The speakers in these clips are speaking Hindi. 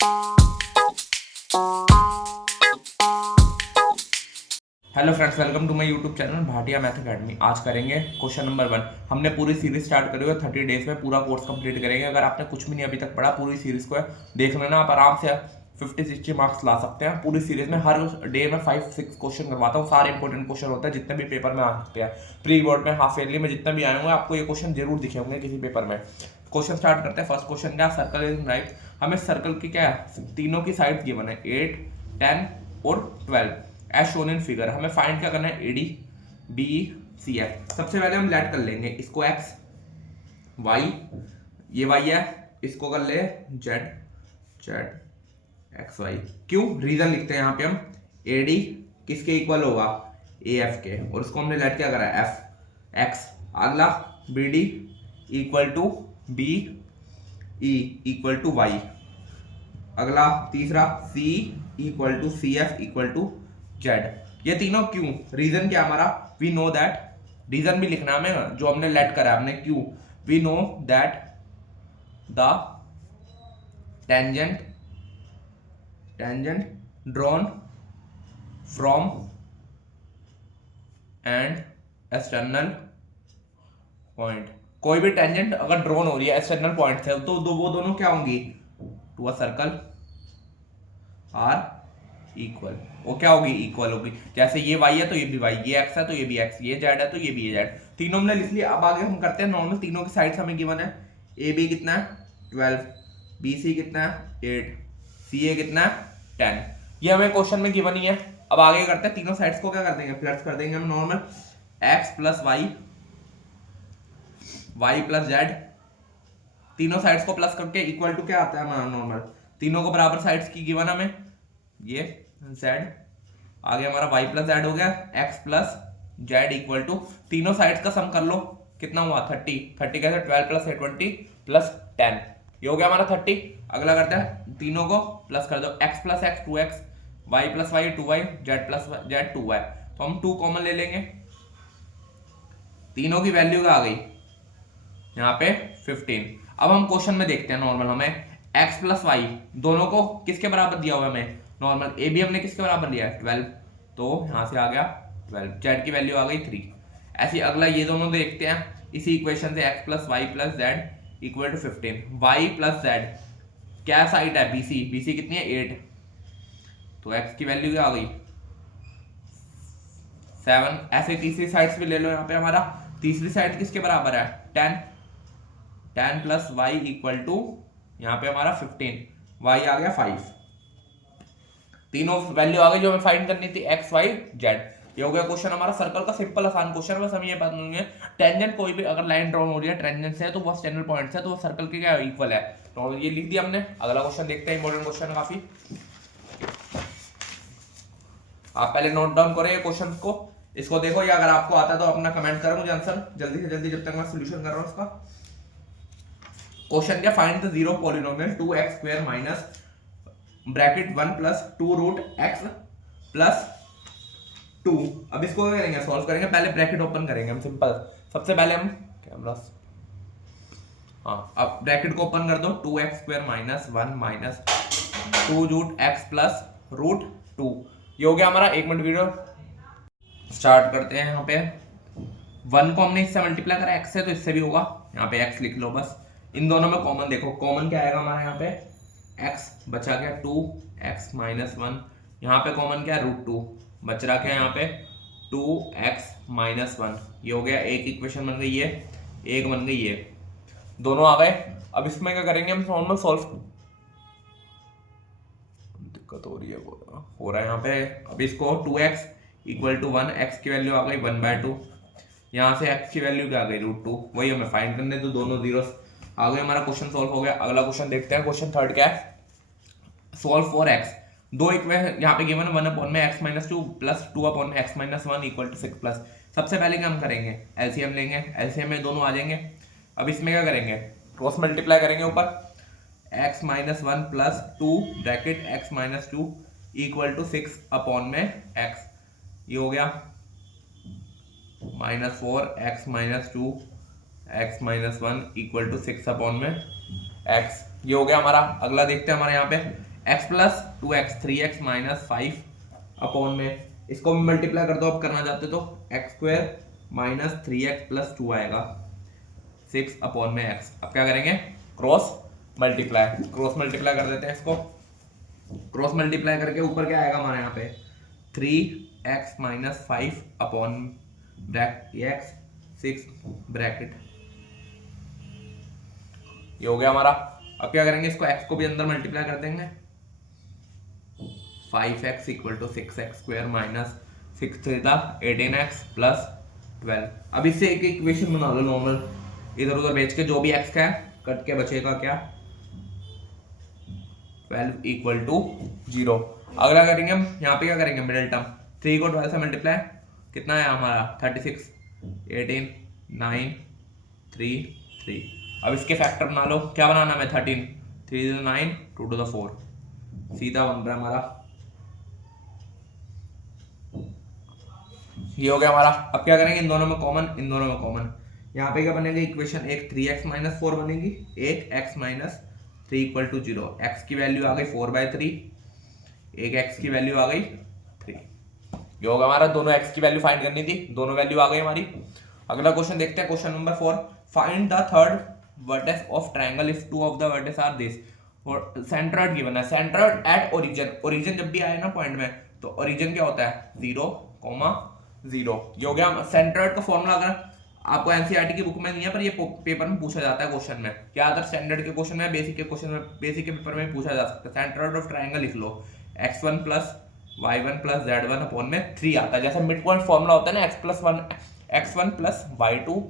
Hello friends, welcome to my YouTube channel Bhatia math academy. आज करेंगे क्वेश्चन नंबर 1। हमने पूरी सीरीज स्टार्ट करी हुई है, 30 डेज में पूरा कोर्स कंप्लीट करेंगे। अगर आपने कुछ भी नहीं अभी तक पढ़ा, पूरी सीरीज को देख लेना, आप आराम से 50-60 मार्क्स ला सकते हैं। पूरी सीरीज में हर डे में 5-6 क्वेश्चन करवाता हूँ। सारे इंपॉर्टेंट क्वेश्चन होते हैं जितने भी पेपर में आ सकते हैं। प्री बोर्ड में, हाफ ईयरली में जितने भी आए होंगे, आपको ये क्वेश्चन जरूर दिखे होंगे किसी पेपर में। क्वेश्चन स्टार्ट करते हैं। फर्स्ट क्वेश्चन क्या, सर्कल इज राइट। हमें सर्कल की क्या है, तीनों की साइड गिवन है 8, 10 और 12 एज शोन इन फिगर। हमें फाइंड क्या करना है, एडी बी सी है। सबसे पहले हम लेट कर लेंगे इसको एक्स वाई, ये वाई है, इसको कर ले जेड, जेड एक्स वाई। क्यों, रीजन लिखते हैं यहाँ पे हम। एडी किसके इक्वल होगा, ए एफ के, और उसको हमने लेट क्या करा है, एफ एक्स। अगला B D equal to B E equal to Y. अगला तीसरा C equal to C F equal to Z. ये तीनों क्यों, रीजन क्या हमारा, वी नो दैट, रीजन भी लिखना हमें जो हमने लेट करा हमने, क्यों, we know that the tangent drawn from and external point. कोई भी टेंजेंट अगर ड्रॉन हो रही है एक्सटर्नल पॉइंट से, तो वो दोनों क्या होंगी, to a circle are equal. वो क्या होगी, इक्वल होगी। जैसे ये y है तो ये भी y, ये x है तो ये भी x, ये z है तो ये भी ये z। तीनों हमने लिख लिया। अब आगे हम करते हैं नॉर्मल। तीनों की साइड्स हमें गिवन है। ए बी कितना है 12, बी सी कितना है 8, सी ए कितना है 10। ये हमें क्वेश्चन में गिवन ही है। अब आगे करते हैं, तीनों साइड्स को क्या कर देंगे, प्लस कर देंगे हम normal. x plus y, y plus z, तीनों साइड्स को प्लस करके इक्वल टू क्या आता है हमारा नॉर्मल, तीनों को बराबर साइड्स की गिवन हमें, ये z आगे हमारा y प्लस जेड हो गया, x plus z equal to, तीनों साइड्स का सम कर लो कितना हुआ 30। 30 कैसे, 12 प्लस 20 प्लस 10, ये हो गया हमारा 30। अगला करते हैं, तीनों को प्लस कर दो, x plus x 2x, y plus y 2y, z plus z 2y। तो हम 2 कॉमन ले लेंगे, तीनों की वैल्यू क्या आ गई यहाँ पे 15। अब हम क्वेश्चन में देखते हैं नॉर्मल, हमें x प्लस वाई दोनों को किसके बराबर दिया हुआ है हमें, नॉर्मल ए बी हमने किसके बराबर लिया है 12, तो यहाँ से आ गया 12, जेड की वैल्यू आ गई 3। ऐसे अगला ये दोनों देखते हैं इसी इक्वेशन से, x plus y plus z equal to 15, y plus z क्या साइड है, बीसी, बीसी कितनी है 8, तो x की वैल्यू क्या आ गई 7। ऐसे तीसरी साइड भी ले लो, यहाँ पे हमारा तीसरी साइड किसके बराबर है 10, 10 प्लस वाई इक्वल टू यहाँ पे हमारा 15, y आ गया 5। तीनों वैल्यू आ गई जो हमें फाइंड करनी थी, x y z। ये हो गया क्वेश्चन हमारा सर्कल का, सिंपल आसान क्वेश्चन। बस हम ये बात नहीं है, टेंजेंट कोई भी अगर लाइन ड्रॉ हो रही है टेंजेंट से, तो वो एक्सटर्नल पॉइंट से, तो वो सर्कल के क्या इक्वल है, तो ये लिख दिया हमने। अगला क्वेश्चन देखते हैं, इंपॉर्टेंट क्वेश्चन काफी, आप पहले नोट डाउन करें ये क्वेश्चन को, इसको देखो, या अगर आपको आता है तो अपना कमेंट करो मुझे आंसर जल्दी से जल्दी, जब तक मैं सोल्यूशन कर रहा हूँ इसका। क्वेश्चन क्या, find the zero polynomial 2x square minus bracket 1 plus 2 root x plus 2। अब इसको क्या करेंगे, सॉल्व करेंगे। पहले ब्रैकेट ओपन करेंगे हम, सिंपल। सबसे पहले हम कैमरा, हाँ, अब ब्रैकेट को ओपन कर दो, 2x square minus 1 minus 2 root x plus root 2। ये हो गया हमारा। 1 मिनट वीडियो स्टार्ट करते हैं। यहाँ पे 1 को हमने इससे मल्टीप्लाई करा x से, तो इससे भी होगा, यहाँ पे x लिख लो बस। इन दोनों में कॉमन देखो, कॉमन क्या आएगा हमारा, यहाँ पे x बचा गया 2x माइनस 1, यहाँ पे कॉमन क्या है रूट 2, बच रहा क्या यहाँ पे 2x माइनस 1। ये हो गया, एक इक्वेशन बन गई, ये एक बन गई, ये दोनों आ गए। अब इसमें क्या करेंगे हम, नॉर्मल सॉल्व, दिक्कत हो रही है, हो रहा है यहाँ पे। अब इसको 2x इक्वल टू 1, x की वैल्यू आ गई 1/2, यहाँ से x की वैल्यू क्या आ गई रूट 2, वही हमें फाइंड करने, तो दोनों जीरो आ गए, हमारा क्वेश्चन सॉल्व हो गया। अगला क्वेश्चन देखते हैं, क्वेश्चन थर्ड क्या है, सॉल्व फॉर x। दो इक्वेशन यहाँ पे गिवन 1 अपॉन में x माइनस 2 प्लस 2 अपॉन में x minus 1 equal to 6 plus. सबसे पहले क्या हम करेंगे, एलसीएम लेंगे, एलसीएम में दोनों आ जाएंगे। अब इसमें क्या करेंगे, क्रॉस मल्टीप्लाई करेंगे ऊपर, x minus 1 plus 2 bracket x minus 2 equal to 6 upon में x, ये हो गया minus 4 x minus 2 x minus 1 equal to 6 upon में x, ये हो गया हमारा। अगला देखते हैं हमारे यहाँ पे x plus 2x 3x minus 5 upon में, इसको भी मल्टीप्लाई कर दो, अब करना चाहते तो x square minus 3x plus 2 आएगा 6 अपॉन में x। अब क्या करेंगे, क्रॉस मल्टीप्लाई कर देते हैं इसको। क्रॉस मल्टीप्लाई करके ऊपर क्या आएगा हमारे यहाँ पे 3x minus 5 upon bracket x 6 bracket, ये हो गया हमारा। अब क्या करेंगे, इसको x को भी अंदर मल्टीप्लाई कर देंगे, 5x equal to 6x square minus 6 3 18x plus 12। अब इससे एक इक्वेशन बना लो नॉर्मल, इधर उधर बेच के जो भी x का है कट के बचेगा क्या 12 इक्वल टू 0। अगला करेंगे हम यहाँ पे क्या करेंगे, मिडिल टर्म 3 को 12 से मल्टीप्लाई कितना है हमारा 36 18 9 3 3। अब इसके फैक्टर बना लो, क्या बनाना है 13 3 to 9 2 to the 4, सीधा बन रहा है हमारा, ये हो गया हमारा। अब क्या करेंगे, इन दोनों में कॉमन, यहाँ पे क्या बनेगा इक्वेशन, एक 3x माइनस 4 बनेगी, एक x minus 3 equal to 0। x की वैल्यू आ गई 4/3, एक x की वैल्यू आ गई 3। ये होगा हमारा, दोनों x की वैल्यू फाइंड करनी थी, दोनों वैल्यू आ गई हमारी। अगला क्वेश्चन देखते हैं, question number 4, find the third vertex of triangle if two of the vertex are this. और सेंटर्ड गिवन है, सेंटर्ड एट ओरिजिन जब भी आए ना पॉइंट में तो ओरिजिन क्या होता है 0, 0। ये हो गया सेंटर्ड का फॉर्मूला। अगर आपको एनसीईआरटी की बुक में नहीं है पर ये पेपर में पूछा जाता है क्वेश्चन में, क्या अदर स्टैंडर्ड के क्वेश्चन में, बेसिक के क्वेश्चन में, बेसिक के पेपर में पूछा जा सकता है। सेंटर्ड ऑफ ट्रायंगल लिख लो, x1 plus y1 plus z1 upon में 3 आता है। जैसे मिड पॉइंट फॉर्मूला होता है ना x1 प्लस y2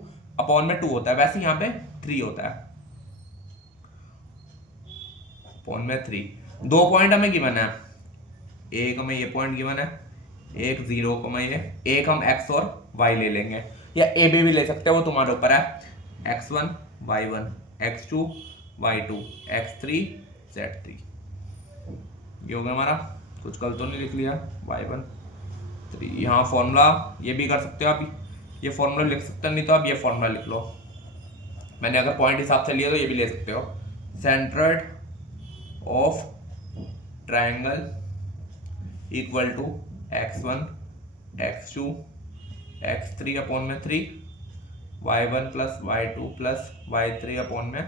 अपॉन में 2 होता है, वैसे यहाँ पे 3 होता है अपॉन में 3। 2 पॉइंट हमें गिवन है, एक हमें ये पॉइंट गिवन है, एक 0 को मैं ये, एक हम x और y ले लेंगे, या ए बी भी ले सकते हैं, वो तुम्हारे ऊपर है। x1 y1 x2 y2 x3 z3। ये हो गया हमारा, कुछ गलत तो नहीं लिख लिया, y1 3। यहाँ फॉर्मूला ये भी कर सकते हो आप, ये फॉर्मूला लिख सकते हो, नहीं तो आप ये फॉर्मूला लिख लो, मैंने अगर पॉइंट हिसाब से लिया तो ये भी ले सकते हो। Centroid of triangle equal to x1 x2 x3 upon में 3 y1 plus y2 plus y3 upon में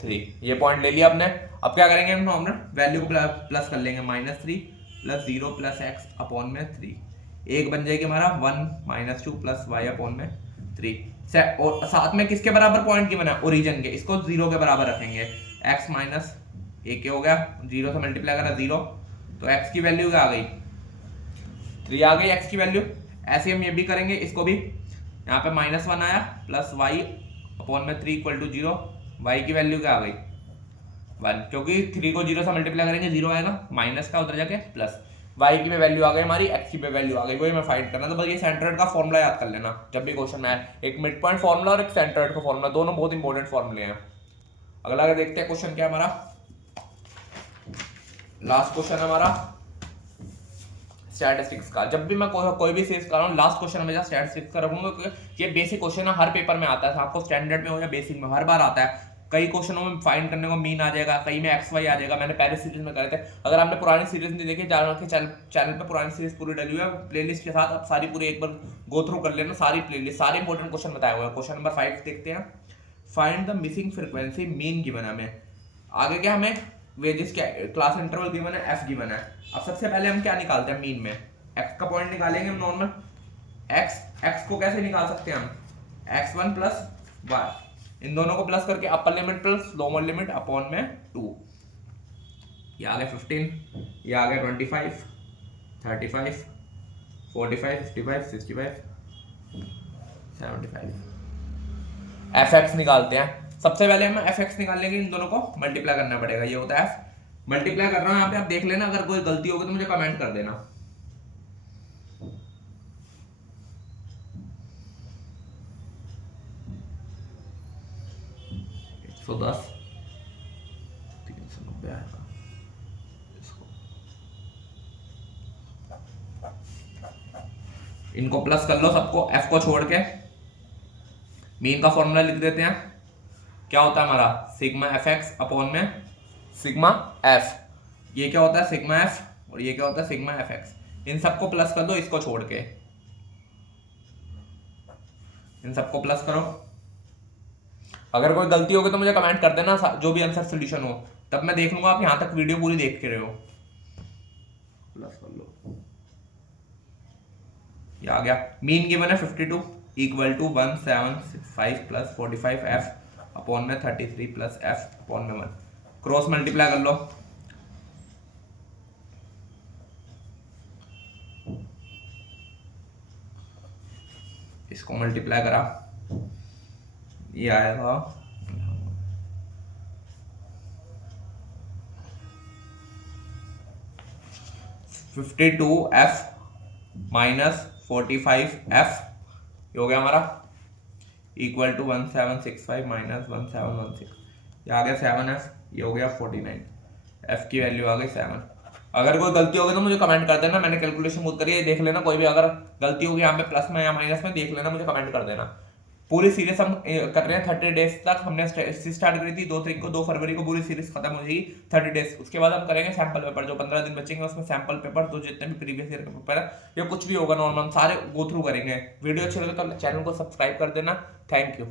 3। ये पॉइंट ले लिया आपने। अब क्या करेंगे हम नॉर्मल वैल्यू को प्लस कर लेंगे, -3 प्लस 0 प्लस x अपॉन में 3, एक बन जाएगी हमारा 1 -2 प्लस y अपॉन में 3। और साथ में किसके बराबर पॉइंट की बना, ओरिजिन के, इसको 0 के बराबर रखेंगे, x माइनस 1 हो गया, 0 से मल्टीप्लाई करा 0, तो x की वैल्यू क्या आ गई 3 आ गई x की वैल्यू। ऐसे हम ये भी करेंगे, इसको भी यहाँ पे -1 आया प्लस y अपॉन में 3 इक्वल टू 0, y की वैल्यू क्या आ गई 1, क्योंकि 3 को 0 से मल्टीप्लाई करेंगे 0 आएगा, माइनस का उधर जाके प्लस, y की भी वैल्यू आ गई हमारी, x की भी वैल्यू आ गई, वही मैं फाइंड करना। तो बस ये सेंटर्ड का फॉर्मूला याद कर लेना जब भी क्वेश्चन में आए, एक मिड पॉइंट फॉर्मूला और एक सेंटर्ड का फॉर्मूला, दोनों बहुत इंपॉर्टेंट फॉर्मूले हैं। अगला देखते हैं क्वेश्चन क्या हमारा, लास्ट क्वेश्चन हमारा स्टैटिस्टिक्स का। जब भी मैं कोई भी सीरीज कर रहा हूँ लास्ट क्वेश्चन हमेशा स्टैटिस्टिक्स का रखूंगा, क्योंकि ये बेसिक क्वेश्चन है, हर पेपर में आता है, आपको स्टैंडर्ड में हो या बेसिक में हर बार आता है। कई क्वेश्चनों में फाइंड करने को मीन आ जाएगा, कई में एक्स वाई आ जाएगा, मैंने पहले सीरीज में करे थे। अगर आपने पुरानी सीरीज नहीं देखी, चैनल पे पुरानी सीरीज पूरी डली हुई है प्लेलिस्ट के साथ, आप सारी पूरी एक बार गो थ्रू कर लेना, सारी प्लेलिस्ट, सारे इंपॉर्टेंट क्वेश्चन बताए हुए हैं। क्वेश्चन नंबर 5 देखते हैं, find the missing frequency mean given है हमें। आगे क्या हमें वेजेस क्या क्लास इंटरवल गिवन है, एफ गिवन है। अब सबसे पहले हम क्या निकालते हैं मीन में, एक्स का पॉइंट निकालेंगे हम नॉर्मल। एक्स को कैसे निकाल सकते हैं हम, x1 प्लस वाई, इन दोनों को प्लस करके upper limit plus lower limit upon में 2, ये आ गया 15, ये आ गया 25 35 45 55 65 75। fx निकालते हैं। सबसे पहले हम fx निकालने के इन दोनों को मल्टीप्लाई करना पड़ेगा, ये होता है f। मल्टीप्लाई कर रहा हूं यहाँ पे, आप देख लेना, अगर कोई गलती होगी तो मुझे कमेंट कर देना। तो 10 390 आएगा, इनको प्लस कर लो सबको, f को छोड़ के मीन का फॉर्मूला लिख देते हैं। क्या होता है हमारा सिग्मा एफ एक्स अपॉन में सिग्मा एफ, ये क्या होता है सिग्मा एफ, और ये क्या होता है सिग्मा एफ एक्स। इन सबको प्लस कर दो, इसको छोड़ के इन सबको प्लस करो। अगर कोई गलती होगी तो मुझे कमेंट कर देना, जो भी आंसर सोल्यूशन हो, तब मैं देख लूंगा आप यहां तक वीडियो पूरी देख के रहे हो। प्लस कर लो, ये आ गया। मीन गिवन है 52 इक्वल टू 1765 प्लस 45 एफ अपॉन में 33 प्लस एफ अपॉन में 1। क्रॉस मल्टीप्लाई कर लो, इसको मल्टीप्लाई करा, ये आएगा 52f माइनस 45f, ये हो गया हमारा इक्वल टू 1765 माइनस 1716, ये आ गया 7f, ये हो गया 49, f की वैल्यू आ गई 7। अगर कोई गलती होगी तो मुझे कमेंट कर देना, मैंने कैलकुलेशन खुद करी है, देख लेना। कोई भी अगर गलती होगी यहाँ पे प्लस में या माइनस में, देख लेना, मुझे कमेंट कर देना। पूरी सीरीज हम कर रहे हैं 30 डेज तक। हमने स्टार्ट करी थी 2 तारीख को, 2 फरवरी को पूरी सीरीज खत्म हो जाएगी 30 डेज। उसके बाद हम करेंगे सैंपल पेपर, जो 15 दिन बचेंगे उसमें सैंपल पेपर, तो जितने भी प्रीवियस ईयर के पेपर है या कुछ भी होगा नॉर्मल, सारे गो थ्रू करेंगे। वीडियो अच्छी लगे तो चैनल को सब्सक्राइब कर देना। Thank you.